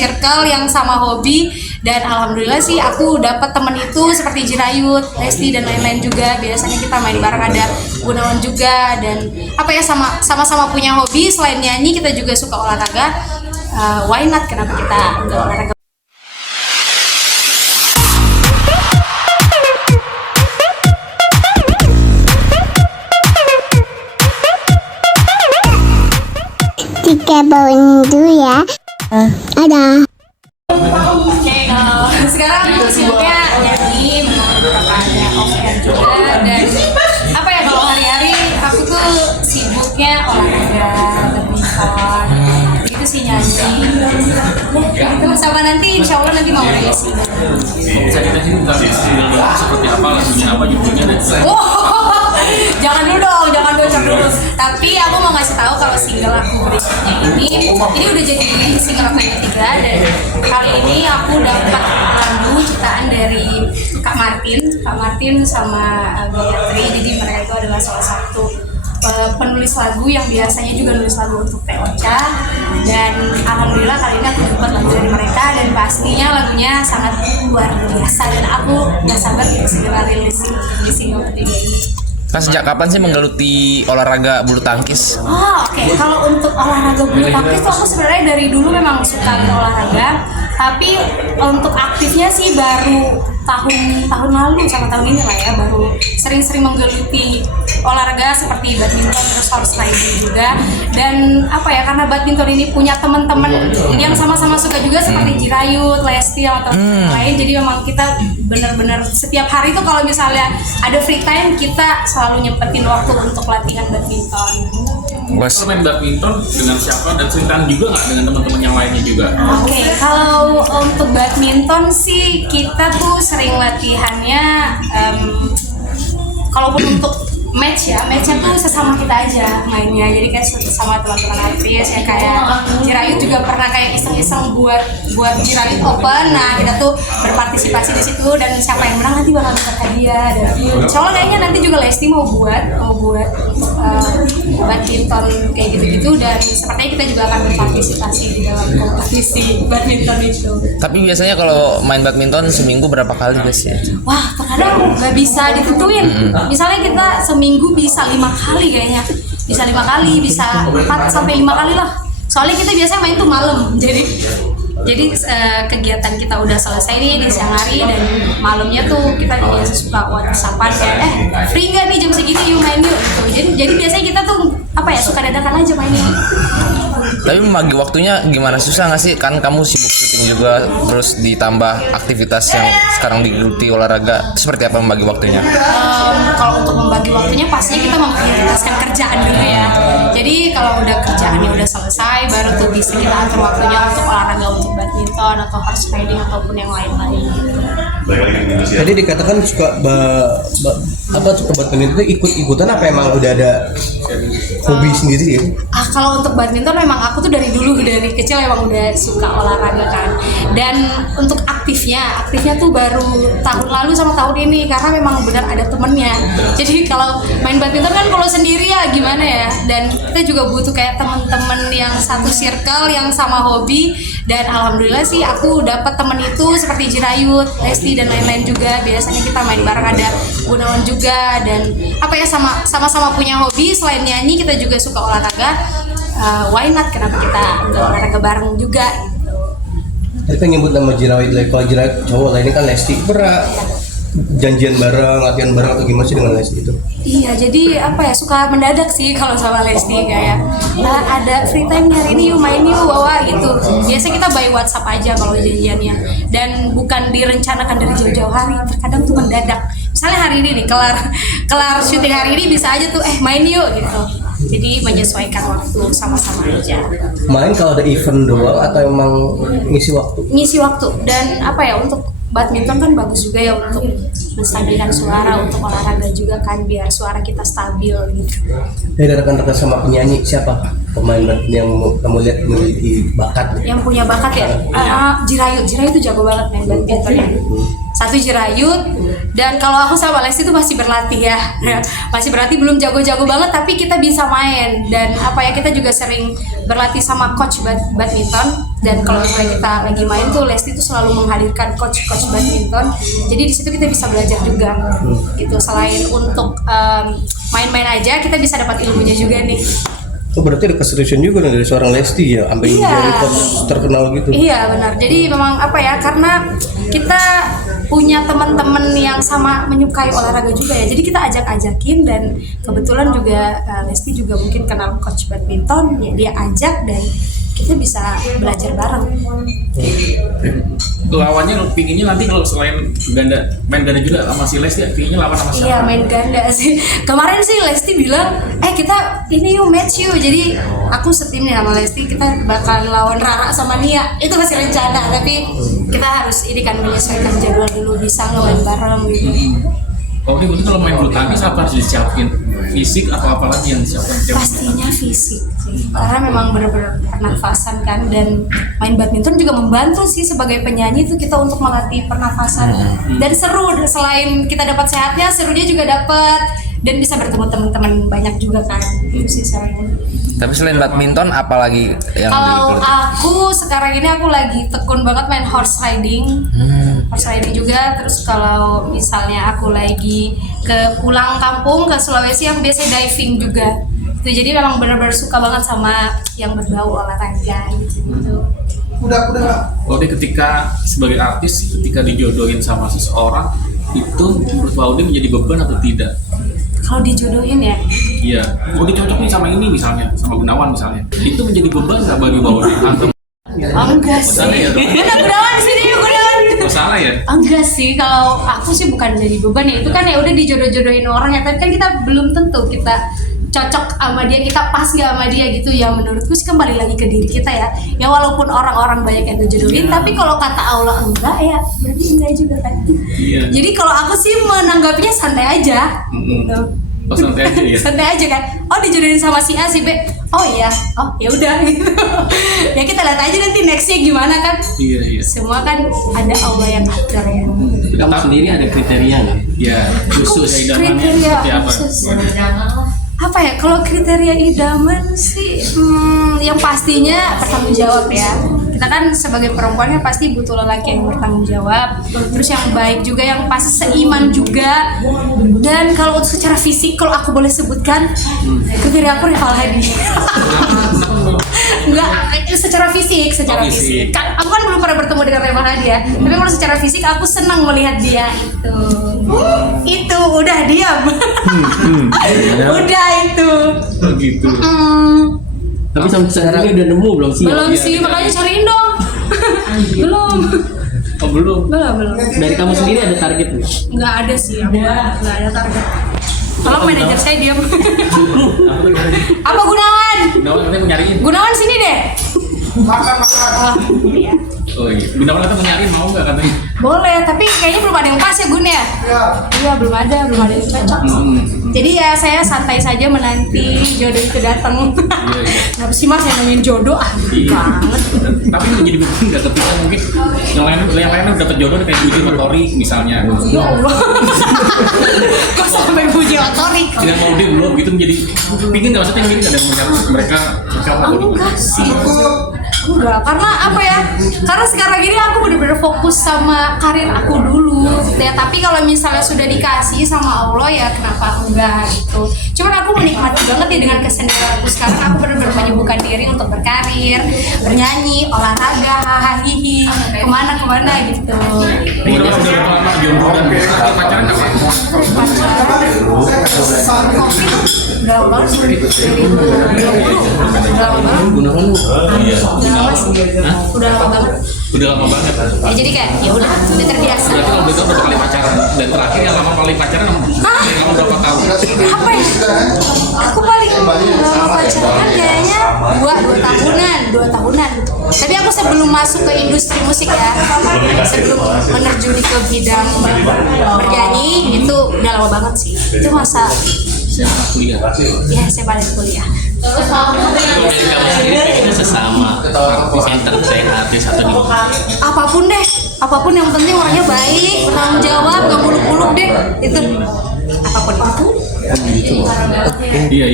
circle yang sama hobi, dan alhamdulillah sih aku dapat temen itu seperti Jirayut, Lesti dan lain-lain juga. Biasanya kita main bareng, ada Gunawan juga, dan apa ya, sama-sama punya hobi. Selain nyanyi kita juga suka olahraga. Why not, kenapa kita nggak olahraga? Tiga bawang dulu ya. Ada. Oke, sekarang aku sibuknya nyanyi, beberapa ada off-air juga, dan apa ya, kalau hari-hari aku tuh sibuknya olahraga, badminton, itu sih nyanyi. Gitu, sama nanti insya Allah nanti mau rilis single. Bisa kita sih seperti apa, lagunya apa, judulnya dan Jangan dulu dong, jangan bocor dulu. Tapi aku mau ngasih tahu kalau single aku berikutnya ini udah jadi single aku yang ketiga, dan kali ini aku dapat lagu ciptaan dari Kak Martin sama Gayatri. Jadi mereka itu adalah salah satu penulis lagu yang biasanya juga nulis lagu untuk Teocha, dan alhamdulillah kali ini aku dapat lagu dari mereka, dan pastinya lagunya sangat luar biasa, dan aku gak sabar untuk segera rilis di single ketiga ini. Kan sejak kapan sih menggeluti olahraga bulu tangkis? Oke. Kalau untuk olahraga bulu tangkis tuh aku sebenarnya dari dulu memang suka olahraga, tapi untuk aktifnya sih baru tahun lalu sama tahun ini lah ya, baru sering-sering menggeluti olahraga seperti badminton, terus horse riding juga. Dan apa ya, karena badminton ini punya teman-teman yang sama-sama suka juga seperti Jirayut, Lesti atau lain, jadi memang kita benar-benar setiap hari tuh kalau misalnya ada free time kita selalu nyempetin waktu untuk latihan badminton. Kalau main badminton dengan siapa dan sering juga nggak dengan teman-teman yang lainnya juga? Oke, kalau untuk badminton sih kita tuh sering latihannya, kalaupun untuk matchnya tuh sesama kita aja mainnya, jadi kayak sama teman-teman artis ya, kayak Jirayut juga pernah kayak iseng-iseng buat Jirayut Open. Nah kita tuh berpartisipasi di situ, dan siapa yang menang nanti bakal dapat hadiah. Dan soalnya kayaknya nanti juga Lesti mau buat badminton kayak gitu-gitu, dan sepertinya kita juga akan berpartisipasi di dalam kompetisi badminton itu. Tapi biasanya kalau main badminton seminggu berapa kali guys ya? Wah, terkadang nggak bisa ditentuin. Misalnya kita seminggu bisa 5 kali kayaknya, bisa 5 kali, bisa 4 sampai 5 kali lah. Soalnya kita biasanya main tuh malam, jadi kegiatan kita udah selesai nih di siang hari, dan malamnya tuh kita biasa suka WhatsAppan kayak free nggak nih jam segini, yuk main yuk gitu. Jadi biasanya kita tuh apa ya, suka dadakan aja mainnya. Tapi membagi waktunya gimana, susah nggak sih? Kan kamu sibuk syuting juga, terus ditambah aktivitas yang sekarang digeluti olahraga. Seperti apa membagi waktunya? Kalau untuk membagi waktunya pastinya kita memprioritaskan kerjaan dulu ya. Jadi kalau udah kerjaannya udah selesai, baru tuh bisa kita atur waktunya untuk olahraga, untuk badminton atau horse riding ataupun yang lain-lain gitu. Tadi dikatakan suka suka badminton itu ikut-ikutan, apa emang udah ada hobi sendiri ya? Kalau untuk badminton memang aku tuh dari kecil emang udah suka olahraga kan. Dan untuk aktifnya tuh baru tahun lalu sama tahun ini, karena memang benar ada temennya. Jadi kalau main badminton kan kalau sendiri ya gimana ya, dan kita juga butuh kayak teman-teman yang satu circle yang sama hobi, dan alhamdulillah sih aku dapat temen itu seperti Jirayut, Lesti dan lain-lain juga. Biasanya kita main bareng, ada Gunawan juga, dan apa ya, sama-sama punya hobi. Selain nyanyi kita juga suka olahraga. Why not, kenapa kita nggak olahraga bareng juga gitu. Tadi kan nyebut nama Jirayut, kalau Jirayut cowok lah, ini kan Lesti, pernah janjian bareng, latihan bareng atau gimana sih dengan Lesti itu? Iya, jadi apa ya, suka mendadak sih kalau sama Lesti, kayak ada free time hari ini, yuk main yuk bawa gitu. Biasa kita by WhatsApp aja kalau janjiannya, dan bukan direncanakan dari jauh-jauh hari. Terkadang tuh mendadak. Misalnya hari ini nih kelar syuting hari ini, bisa aja tuh main yuk gitu. Jadi menyesuaikan waktu sama-sama aja. Main kalau ada event doang atau emang ngisi waktu? Ngisi waktu, dan apa ya, untuk badminton kan bagus juga ya untuk menstabilkan suara, untuk olahraga juga kan biar suara kita stabil gitu. Dari rekan-rekan sama penyanyi, siapa pemain badminton yang kamu lihat memiliki bakat? Yang punya bakat ya? Jirayut tuh jago banget main badminton ya. Satu Jirayut, dan kalau aku sama Lesti itu masih berlatih ya. Masih berlatih, belum jago-jago banget, tapi kita bisa main. Dan apa ya, kita juga sering berlatih sama coach badminton. Dan kalau misalnya kita lagi main tuh Lesti tuh selalu menghadirkan coach badminton. Jadi di situ kita bisa belajar juga gitu. Selain untuk main-main aja, kita bisa dapat ilmunya juga nih. Oh berarti ada keseriusan juga nih dari seorang Lesti ya, sampai Iya. jadi coach terkenal gitu. Iya benar. Jadi memang apa ya, karena kita punya teman-teman yang sama menyukai olahraga juga ya. Jadi kita ajak-ajakin, dan kebetulan juga Lesti juga mungkin kenal coach badminton, ya dia ajak dan kita bisa belajar bareng. Lawannya lo pinginnya nanti kalau selain main ganda juga sama si Lesti, pinginnya lawan sama siapa? Iya main ganda sih. Kemarin sih Lesti bilang, kita ini yuk match yuk. Jadi aku setim nih sama Lesti, kita bakal lawan Rara sama Nia. Itu masih rencana, tapi kita harus ini kan menyesuaikan jadwal dulu, bisa ngemain bareng gitu. Kalau ini mungkin kalau main bulu tangkis apa harus disiapin? Fisik atau apa lagi yang disiapin? Pastinya fisik sih, karena memang benar-benar pernafasan kan, dan main badminton juga membantu sih sebagai penyanyi itu kita untuk melatih pernafasan. Dan seru, selain kita dapat sehatnya, serunya juga dapat, dan bisa bertemu teman-teman banyak juga kan. Itu sih serunya. Tapi selain badminton apalagi yang Kalau digeluti? aku sekarang ini aku lagi tekun banget main horse riding. Horse riding juga. Terus kalau misalnya aku lagi pulang kampung ke Sulawesi, aku biasa diving juga. Itu jadi memang benar-benar suka banget sama yang berbau olahraga gitu. Kalau ketika sebagai artis, ketika dijodohin sama seseorang, itu menurut Laude menjadi beban atau tidak? Kalau dijodohin ya, Iya, udah cocok nih sama ini misalnya, sama Gunawan misalnya, itu menjadi beban nggak bagi Laude? Atau enggak sih. Salah ya, dong? Gunawan sini, Gunawan. salah ya? Enggak sih, kalau aku sih bukan jadi beban ya. Itu kan ya udah dijodoh-jodohin orang ya, tapi kan kita belum tentu kita cocok sama dia, kita pas nggak sama dia gitu ya. Menurutku sih kembali lagi ke diri kita ya. Ya walaupun orang-orang banyak yang dijodohin, tapi kalau kata Allah enggak ya, berarti enggak juga kan. Iya. Jadi kalau aku sih menanggapinya santai aja. Gitu. Oh, santai aja ya? Santai aja kan. Oh dijodohin sama si A, si B. Oh iya, oh ya udah gitu. Ya kita lihat aja nanti nextnya gimana kan. Iya. Semua kan ada Allah yang atur ya. Kamu sendiri ada kriteria nggak? Ya, khusus idamannya Kriteria seperti apa? khusus. Apa ya, kalau kriteria idaman sih yang pastinya bertanggung jawab ya. Kita kan sebagai perempuannya pasti butuh lelaki yang bertanggung jawab, terus yang baik juga, yang pasti seiman juga. Dan kalau untuk secara fisik, kalau aku boleh sebutkan, kriteria aku Rival Hadi. Enggak, secara fisik. fisik. Aku kan belum pernah bertemu dengan Rival Hadi ya, tapi kalau secara fisik aku senang melihat dia itu udah diam. Udah itu. Oh gitu. Tapi sampai sekarang ini udah nemu belum sih? Belum sih, makanya cariin dong. Belum. Oh belum. Belum. Dari kamu sendiri ada target nggak? Nggak ada sih, nggak ada target. Tolong manajer saya diam. Apa Gunawan? Gunawan katanya mau nyariin. Gunawan sini deh. Oh, iya. Oh iya. Gunawan katanya mau nyariin, mau nggak katanya? Boleh, tapi kayaknya belum ada yang pas ya Gun ya? Iya, belum ada yang cocok. Jadi ya saya santai saja menanti jodoh itu datang. Kenapa sih Mas yang nemuin jodoh? Banget. Tapi menjadi beban nggak ketika mungkin yang lain udah dapat jodoh kayak Budi sama Tori misalnya. Ya Allah. Kok sampai puji otorik? Dengan mau dia belum gitu menjadi pingin nggak, maksudnya mungkin ada mereka Enggak sih. Enggak, karena apa ya? Karena sekarang ini aku benar-benar fokus sama karir aku dulu. Ya, tapi kalau misalnya sudah dikasih sama Allah ya kenapa enggak gitu. Cuman aku menikmati banget ya dengan kesendirian aku sekarang. Aku benar-benar menyibukkan diri untuk berkarir, bernyanyi, olahraga, hahihi, kemana gitu. udah berapa lama jomblo dan pacaran nggak Pak? Udah lama banget sih. Udah lama banget. Gunawan lu? Iya. Udah lama banget. Udah lama banget. Ya, jadi kayak ya udah terbiasa. Berarti kalau begitu berapa kali pacaran? Dan terakhir yang lama kali pacaran kamu berapa tahun? Apa ya? Aku paling lama pacaran kayaknya 2 tahunan. Tapi aku sebelum masuk ke industri musik ya, sebelum menerjuni ke bidang bernyanyi itu udah lama banget sih. Itu masa Saya kuliah. ya saya balik kuliah. Dari kamu sendiri pengennya sesama artis entertain artis atau di Apapun yang penting orangnya baik, bertanggung jawab, nggak muluk-muluk deh itu apapun. Iya.